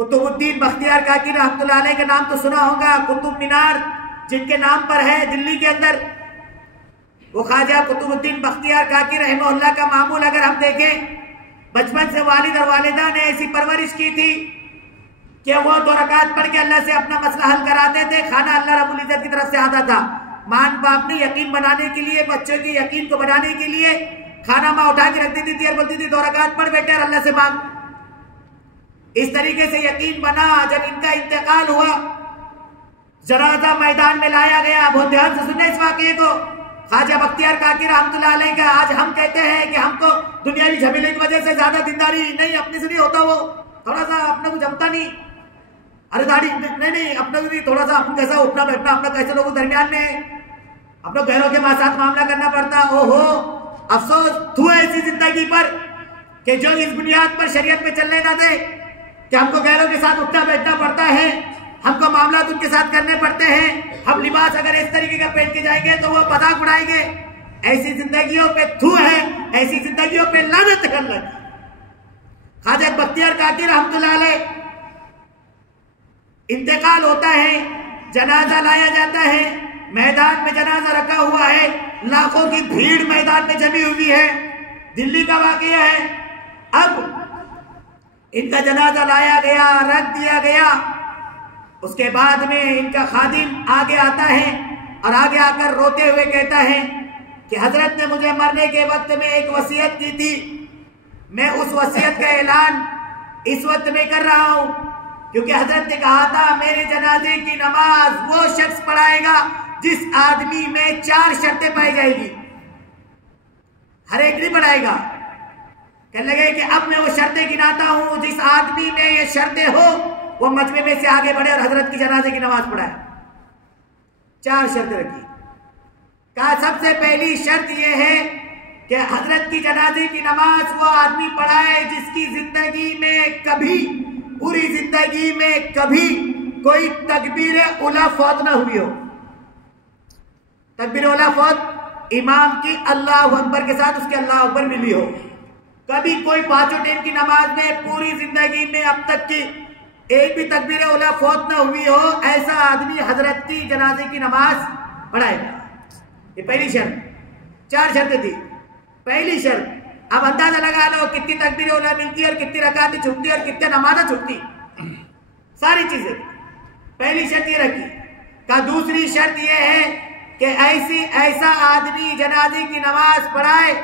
قطب الدین بختیار کاکی رحمۃ اللہ علیہ کا نام تو سنا ہوگا، قطب مینار جن کے نام پر ہے دلی کے اندر، وہ خواجہ قطب الدین بختیار کاکی رحمہ اللہ کا معمول اگر ہم دیکھیں، بچپن سے والد اور والدہ نے ایسی پرورش کی تھی کہ وہ 2 رکعت پڑھ کے اللہ سے اپنا مسئلہ حل کراتے تھے، کھانا اللہ رب العزت کی طرف سے آتا تھا۔ ماں باپ نے یقین بنانے کے لیے، بچوں کی یقین کو بنانے کے لیے کھانا ماں اٹھا کے رکھ دیتی تھی اور بولتی تھی 2 رکعت پڑھ بیٹے اور اللہ سے مانگ۔ اس طریقے سے یقین بنا۔ جب ان کا انتقال ہوا، جنازہ میدان میں لایا گیا، بہت دھیان سے سنیں اس واقعے کو، خواجہ بختیار کاکی رحمۃ اللہ علیہ کا آج ہم کہتے ہیں کہ ہم کو دنیاوی جھمیلے کی وجہ سے زیادہ دینداری نہیں، اپنے سے نہیں ہوتا، وہ تھوڑا سا اپنے کو جمتا نہیں، ارے داڑھی نہیں اپنا بھی تھوڑا سا اپنا کیسا اٹھنا بیٹھنا، اپنا کیسے لوگوں درمیان میں اپنا غیروں کے ساتھ معاملہ کرنا پڑتا۔ او ہو افسوس ہوا ایسی زندگی پر کہ جو اس بنیاد پر شریعت میں چلنے نہ دے کہ ہم کو غیروں کے ساتھ اٹھنا بیٹھنا پڑتا ہے، ہم کو معاملات ان کے ساتھ کرنے پڑتے ہیں، ہم لباس اگر اس طریقے کا پہن کے جائیں گے تو وہ مذاق اڑائیں گے۔ ایسی زندگیوں پہ تھو ہے، ایسی زندگیوں پہ لعنت ہے اللہ کی۔ خواجہ بختیار کاکی رحمۃ اللہ علیہ انتقال ہوتا ہے، جنازہ لایا جاتا ہے، میدان میں جنازہ رکھا ہوا ہے، لاکھوں کی بھیڑ میدان میں جمی ہوئی ہے، دلی کا واقعہ ہے۔ اب ان کا جنازہ لایا گیا، رکھ دیا گیا، اس کے بعد میں ان کا خادم آگے آتا ہے اور آگے آ کر روتے ہوئے کہتا ہے کہ حضرت نے مجھے مرنے کے وقت میں ایک وصیت کی تھی، میں اس وصیت کا اعلان اس وقت میں کر رہا ہوں، کیونکہ حضرت نے کہا تھا میرے جنازے کی نماز وہ شخص پڑھائے گا جس آدمی میں 4 شرطیں پائی جائے گی، ہر ایک نہیں پڑھائے گا۔ کہنے لگے کہ اب میں وہ شرطیں گناتا ہوں، جس آدمی میں یہ شرطیں ہو وہ مجمع میں سے آگے بڑھے اور حضرت کی جنازے کی نماز پڑھائے۔ 4 شرطیں رکھی۔ کہا سب سے پہلی شرط یہ ہے کہ حضرت کی جنازے کی نماز وہ آدمی پڑھائے جس کی زندگی میں کبھی، پوری زندگی میں کبھی کوئی تکبیر اولیٰ فوت نہ ہوئی ہو۔ تکبیر اولیٰ فوت امام کی اللہ اکبر کے ساتھ اس کے اللہ اکبر ملی ہو، کبھی کوئی 5 ٹائم کی نماز میں پوری زندگی میں اب تک کی ایک بھی تکبیر اولیٰ فوت نہ ہوئی ہو، ایسا آدمی حضرت کی جنازے کی نماز پڑھائے گا۔ یہ پہلی شرط۔ 4 شرطیں تھی۔ پہلی شرط، اب اندازہ لگا لو کتنی تکبیر اولیٰ ملتی اور کتنی رکعتیں چھٹتی اور کتنے نمازیں چھٹتی، ساری چیزیں۔ پہلی شرط یہ رکھی۔ کہا دوسری شرط یہ ہے کہ ایسا آدمی جنازے کی نماز پڑھائے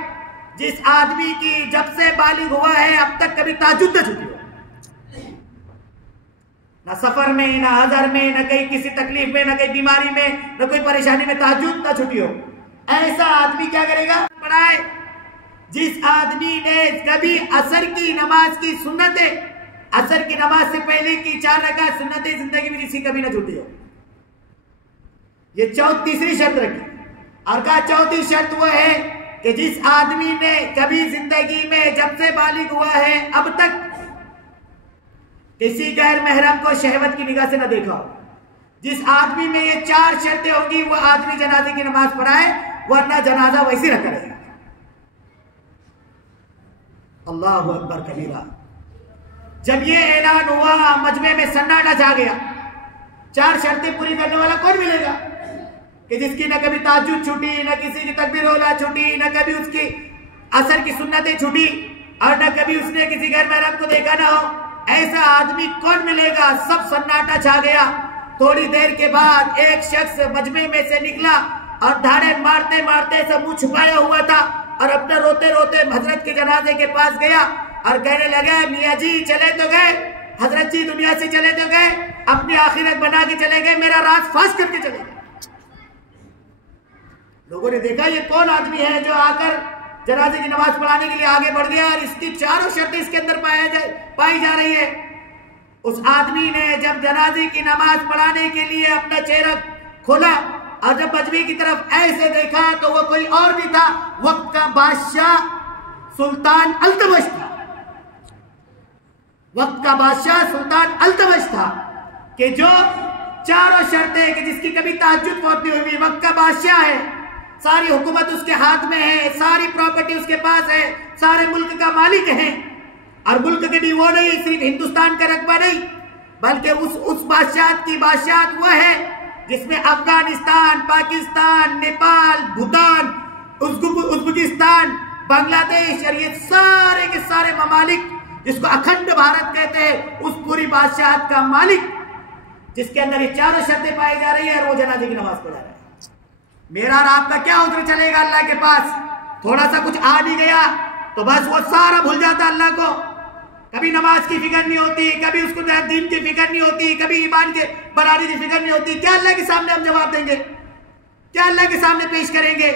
جس آدمی کی جب سے بالغ ہوا ہے اب تک کبھی تہجد نہ چھٹی ہو، نہ سفر میں، نہ حضر میں، نہ کہیں کسی تکلیف میں، نہ کہیں بیماری میں، نہ کوئی پریشانی میں تہجد نہ چھٹی ہو۔ ایسا آدمی کیا کرے گا؟ پڑھائے جس آدمی نے کبھی عصر کی نماز کی سنتیں، عصر کی نماز سے پہلے کی 4 رکعت سنتیں زندگی میں کسی کبھی نہ چھوٹی ہو۔ یہ تیسری شرط رکھی۔ اور کہا چوتھی شرط وہ ہے کہ جس آدمی نے کبھی زندگی میں جب سے بالغ ہوا ہے اب تک کسی غیر محرم کو شہوت کی نگاہ سے نہ دیکھا ہو، جس آدمی میں یہ 4 شرطیں ہوں گی وہ آدمی جنازے کی نماز پڑھائے، ورنہ جنازہ ویسے رکھا رہے گا۔ اللہ اکبر کبیرہ۔ جب یہ اعلان ہوا مجمع میں سناٹا چھا گیا۔ 4 شرطیں پوری کرنے والا کون ملے گا کہ جس کی نہ کبھی تہجد چھوٹی، نہ کسی کی تکبیر اولیٰ چھوٹی، نہ کبھی اس کی عصر کی سنتیں چھوٹی، اور نہ کبھی اس نے کسی غیر محرم کو دیکھا نہ ہو؟ ایسا آدمی کون ملے گا؟ سب سناٹا چھا گیا۔ تھوڑی دیر کے بعد ایک شخص مجمع میں سے نکلا اور دھاڑے مارتے مارتے سے منہ چھپایا ہوا تھا اور اپنا روتے روتے حضرت کے جنازے کے پاس گیا اور کہنے لگا میاں جی چلے تو گئے، حضرت جی دنیا سے چلے تو گئے، اپنی آخرت بنا کے چلے گئے، میرا راز فاش کر کے چلے گئے۔ لوگوں نے دیکھا یہ کون آدمی ہے جو آ کر جنازے کی نماز پڑھانے کے لیے آگے بڑھ گیا اور اس کی 4 شرطیں اس کے اندر پائی جا رہی ہے۔ اس آدمی نے جب جنازے کی نماز پڑھانے کے لیے اپنا چہرہ کھولا اور جب مجمع کی طرف ایسے دیکھا تو وہ کوئی اور نہیں تھا، وقت کا بادشاہ سلطان التمش تھا۔ وقت کا بادشاہ سلطان التمش تھا کہ جو 4 شرطیں کہ جس کی کبھی تہجد فوت نہیں ہوئی، وقت کا بادشاہ ہے، ساری حکومت اس کے ہاتھ میں ہے، ساری پراپرٹی اس کے پاس ہے، سارے ملک کا مالک ہے، اور ملک کے بھی وہ نہیں، صرف ہندوستان کا رقبہ نہیں، بلکہ اس بادشاہت کی بادشاہت وہ ہے جس میں افغانستان، پاکستان، نیپال، بھوٹان، ازبکستان، بنگلہ دیش اور یہ سارے کے سارے ممالک جس کو اکھنڈ بھارت کہتے ہیں، اس پوری بادشاہت کا مالک جس کے اندر یہ چاروں شرطیں پائی جا رہی ہے، اور وہ جنازے کی نماز پڑھا رہا ہے۔ میرا اور آپ کا کیا عذر چلے گا اللہ کے پاس؟ تھوڑا سا کچھ آ نہیں گیا تو بس وہ سارا بھول جاتا اللہ کو، کبھی نماز کی فکر نہیں ہوتی، کبھی اس کو دین کی فکر نہیں ہوتی، کبھی ایمان کے بنانے کی فکر نہیں ہوتی۔ کیا اللہ کے سامنے ہم جواب دیں گے؟ کیا اللہ کے سامنے پیش کریں گے؟